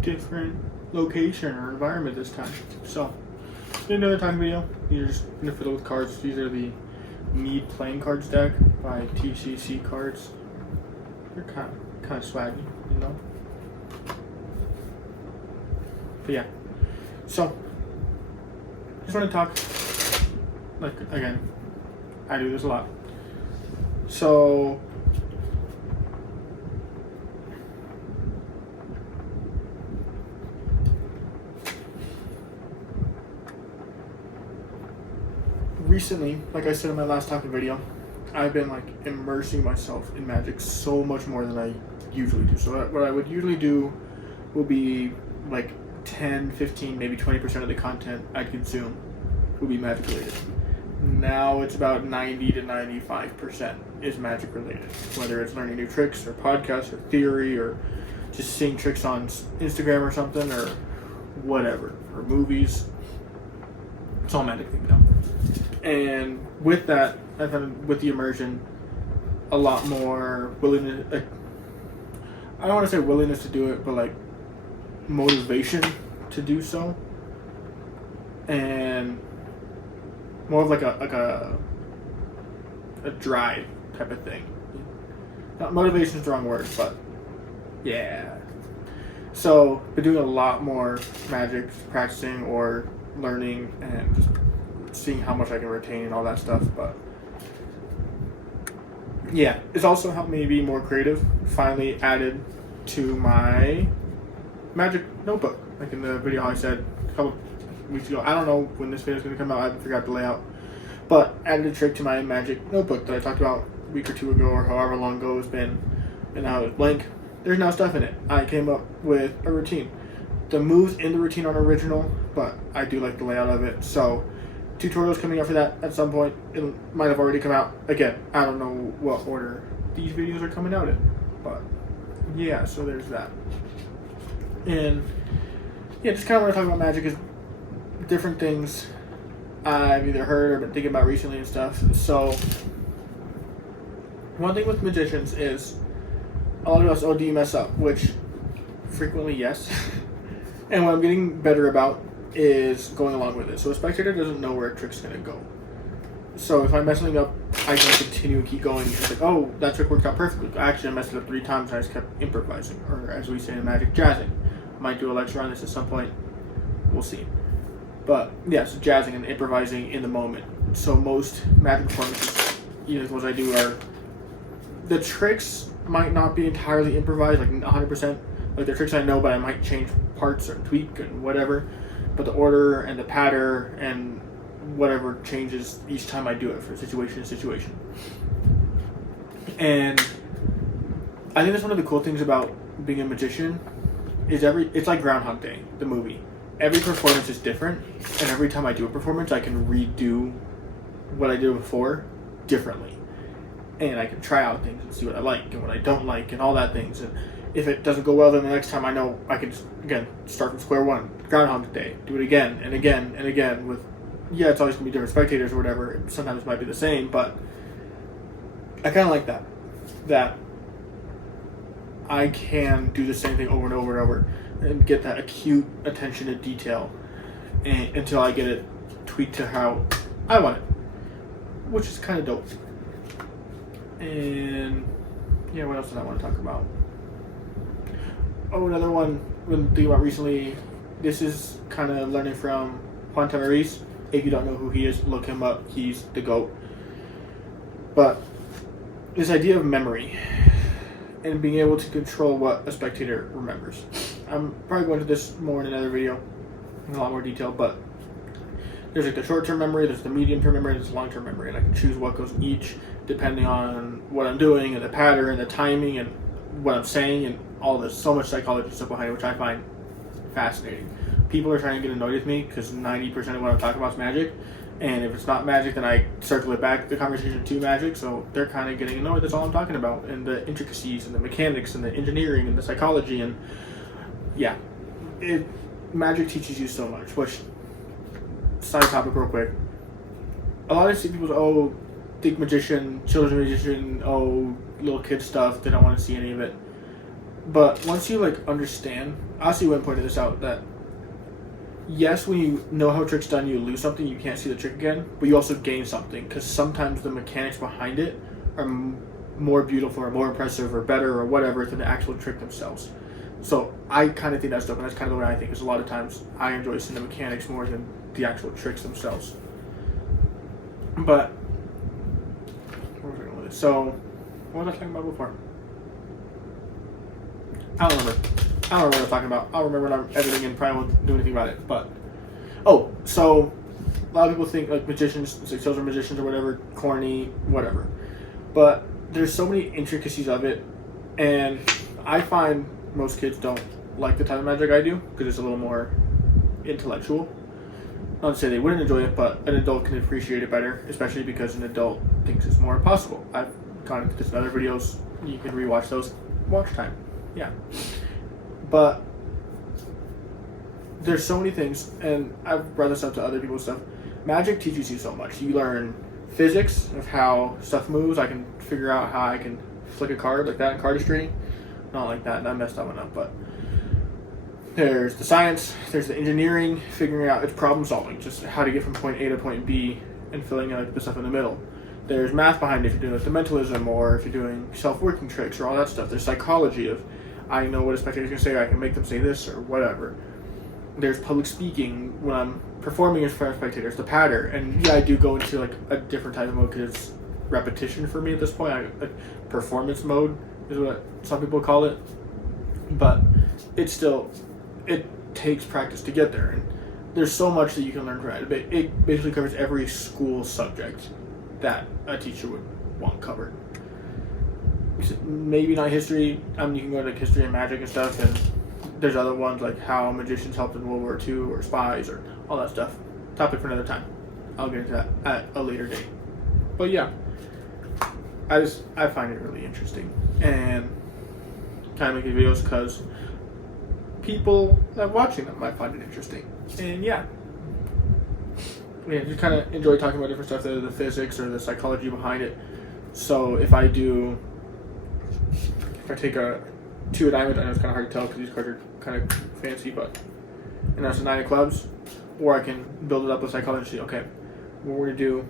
different location or environment this time. So, another time video. These are just gonna fill with cards. These are the Mead playing cards deck by TCC Cards. They're kind of swaggy, you know. But yeah, so just want to talk. Like again, I do this a lot. So recently, like I said in my last talking video, I've been like immersing myself in Magic so much more than I usually do. So what I would usually do will be like 10, 15, maybe 20% of the content I consume will be Magic related. Now it's about 90 to 95% is Magic related. Whether it's learning new tricks or podcasts or theory or just seeing tricks on Instagram or something or whatever, or movies. It's all Magic themed now. And with that, I found with the immersion, a lot more willingness. I don't want to say willingness to do it, but like motivation to do so, and more of like a drive type of thing. Not motivation is the wrong word, but yeah. So, been doing a lot more Magic, practicing or learning, and just seeing how much I can retain and all that stuff. But yeah, it's also helped me be more creative. Finally added to my Magic notebook, like in the video I said a couple weeks ago. I don't know when this video is going to come out. I forgot the layout, but added a trick to my Magic notebook that I talked about a week or two ago, or however long ago it's been, and now it's blank. There's now stuff in it. I came up with a routine. The moves in the routine aren't original, but I do like the layout of it. So tutorials coming out for that at some point. It might have already come out. Again, I don't know what order these videos are coming out in, but yeah, so there's that. And yeah, just kind of want to talk about Magic is different things I've either heard or been thinking about recently and stuff. So one thing with magicians is a lot of us OD mess up, which frequently yes. And what I'm getting better about is going along with it. So a spectator doesn't know where a trick's going to go. So if I'm messing up, I can continue and keep going. It's like, oh, that trick worked out perfectly. Actually, I messed it up 3 times and I just kept improvising. Or as we say in Magic, jazzing. Might do a lecture on this at some point. We'll see. But yeah, so jazzing and improvising in the moment. So most Magic performances, even the ones I do, are the tricks might not be entirely improvised, like 100%. Like they're tricks I know, but I might change parts or tweak and whatever. But the order and the pattern and whatever changes each time I do it for situation to situation. And I think that's one of the cool things about being a magician is it's like Groundhog Day, the movie. Every performance is different, and every time I do a performance, I can redo what I did before differently. And I can try out things and see what I like and what I don't like and all that things. And if it doesn't go well, then the next time I know I can just, again, start from square one. Groundhog Day. Do it again and again and again with, yeah, it's always going to be different spectators or whatever. Sometimes it might be the same, but I kind of like that. That I can do the same thing over and over and over and get that acute attention to detail until I get it tweaked to how I want it, which is kind of dope. And yeah, what else did I want to talk about? Oh, another one I've been thinking about recently. This is kind of learning from Juan Tamariz. If you don't know who he is, look him up. He's the GOAT. But this idea of memory and being able to control what a spectator remembers. I'm probably going to this more in another video in a lot more detail, but there's like the short-term memory, there's the medium-term memory, there's the long-term memory, and I can choose what goes in each depending on what I'm doing and the pattern, the timing, and what I'm saying, and all this. So much psychology stuff behind it, which I find fascinating. People are trying to get annoyed with me because 90% of what I'm talking about is Magic, and if it's not Magic, then I circle it back the conversation to Magic. So they're kind of getting annoyed. That's all I'm talking about, and the intricacies and the mechanics and the engineering and the psychology, and yeah, Magic teaches you so much. Which, side topic real quick, a lot of people say, oh, think magician, children's magician, oh, little kid stuff, they don't want to see any of it. But once you like understand, Asi Wen pointed this out that yes, when you know how a trick's done, you lose something, you can't see the trick again, but you also gain something because sometimes the mechanics behind it are more beautiful or more impressive or better or whatever than the actual trick themselves. So I kind of think that's dope, and that's kind of the way I think. Because a lot of times I enjoy seeing the mechanics more than the actual tricks themselves. But what was I going with this? So what was I talking about before? I don't remember. I don't remember what I was talking about. I'll remember when I'm editing and probably won't do anything about it. But so a lot of people think like magicians, like children magicians or whatever, corny, whatever. But there's so many intricacies of it, and I find most kids don't like the type of magic I do because it's a little more intellectual. Not to say they wouldn't enjoy it, but an adult can appreciate it better, especially because an adult thinks it's more impossible. I've gone into this in other videos. You can rewatch those. Watch time. Yeah. But there's so many things, and I've brought this up to other people's stuff. Magic teaches you so much. You learn physics of how stuff moves. I can figure out how I can flick a card like that in cardistry. Not like that. I messed that one up, but there's the science, there's the engineering, figuring out it's problem solving, just how to get from point A to point B and filling out the stuff in the middle. There's math behind it if you're doing like the mentalism or if you're doing self-working tricks or all that stuff. There's psychology of I know what a spectator's gonna say, I can make them say this or whatever. There's public speaking when I'm performing in front of spectators, the patter, and yeah, I do go into like a different type of mode because it's repetition for me at this point. Performance mode is what some people call it, but it's still, it takes practice to get there, and there's so much that you can learn from it. It basically covers every school subject that a teacher would want covered. Maybe not history. I mean, you can go to history and magic and stuff, and there's other ones like how magicians helped in World War II or spies or all that stuff. Topic for another time. I'll get into that at a later date. But yeah, I find it really interesting, and kind of making videos because people that are watching them might find it interesting. And yeah, just kind of enjoy talking about different stuff, the physics or the psychology behind it. So if I take a 2 of diamonds, I know it's kind of hard to tell because these cards are kind of fancy, but and that's a 9 of clubs, or I can build it up with psychology. Okay, what we're gonna do,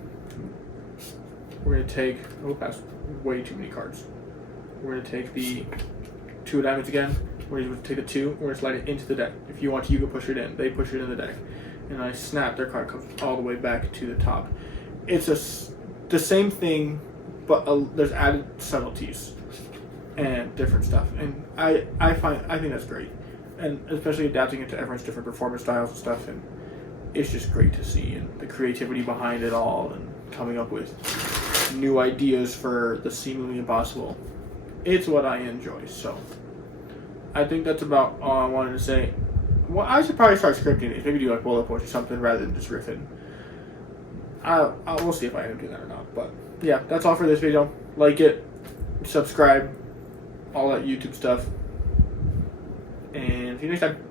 we're gonna take, oh that's way too many cards. We're gonna take the 2 of diamonds again. We're gonna take the 2, we're gonna slide it into the deck. If you want to, you can push it in. They push it in the deck, and I snap, their card comes all the way back to the top. It's the same thing, but there's added subtleties and different stuff, and I think that's great, and especially adapting it to everyone's different performance styles and stuff, and it's just great to see, and the creativity behind it all, and coming up with new ideas for the seemingly impossible. It's what I enjoy. So I think that's about all I wanted to say. Well, I should probably start scripting these. Maybe do like bullet points or something rather than just riffing. We'll see if I end up doing that or not. But yeah, that's all for this video. Like it, subscribe, all that YouTube stuff, and see you next time.